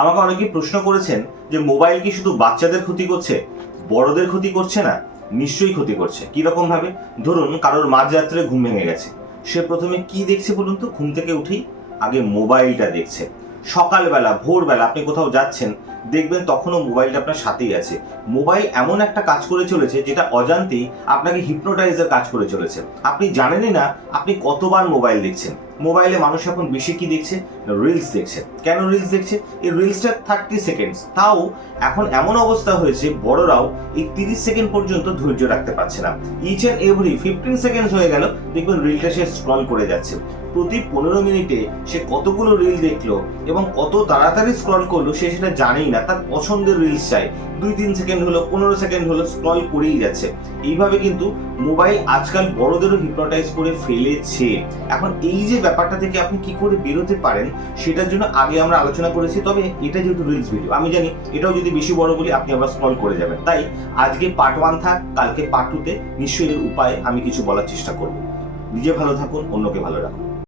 আমাকে অনেকেই প্রশ্ন করেছেন যে মোবাইল কি শুধু বাচ্চাদের ক্ষতি করছে, বড়দের ক্ষতি করছে না? নিশ্চয়ই ক্ষতি করছে। কিরকম ভাবে? ধরুন কারোর মাঝরাত্রে ঘুম ভেঙে গেছে, সে প্রথমে কি দেখছে বলুন তো? ঘুম থেকে উঠেই আগে মোবাইলটা দেখছে। সকালবেলা ভোরবেলা আপনি কোথাও যাচ্ছেন, দেখবেন তখনও মোবাইলটা আপনার সাথেই আছে। মোবাইল এমন একটা কাজ করে চলেছে যেটা অজান্তেই আপনাকে হিপনোটাইজার কাজ করে চলেছে। আপনি জানেনই না আপনি কতবার মোবাইল দেখছেন। মোবাইলে মানুষ এখন বেশি কি দেখছে? রিলস দেখছে। কেন রিলস দেখছে? এই রিলসটা 30 সেকেন্ডস, তাও এখন এমন অবস্থা হয়েছে বড়রাও এই 30 সেকেন্ড পর্যন্ত ধৈর্য রাখতে পারছে না। ইচ অ্যান্ড এভরি 15 সেকেন্ডস হয়ে গেল দেখবেন রিলটা সে স্ক্রল করে যাচ্ছে। প্রতি 15 মিনিটে সে কতগুলো রিল দেখলো এবং কত তাড়াতাড়ি স্ক্রল করলো সে সেটা জানেই না। তার পছন্দের রিলস চাই, 2-3 সেকেন্ড হলো, 15 সেকেন্ড হলো, স্ক্রল করেই যাচ্ছে। এইভাবে কিন্তু মোবাইল আজকাল বড়দেরও হিপনোটাইজ করে ফেলেছে। এখন এই যে ব্যাপারটা থেকে আপনি কি করে বেরোতে পারেন সেটার জন্য আগে আমরা আলোচনা করেছি, তবে এটা যেহেতু রিলস ভিডিও, আমি জানি এটাও যদি বেশি বড় বলি আপনি আবার স্ক্রল করে যাবেন। তাই আজকে পার্ট 1 থাক, কালকে পার্ট 2 তে নিশ্চয়ই এর উপায় আমি কিছু বলার চেষ্টা করব। নিজে ভালো থাকুন, অন্যকে ভালো রাখুন।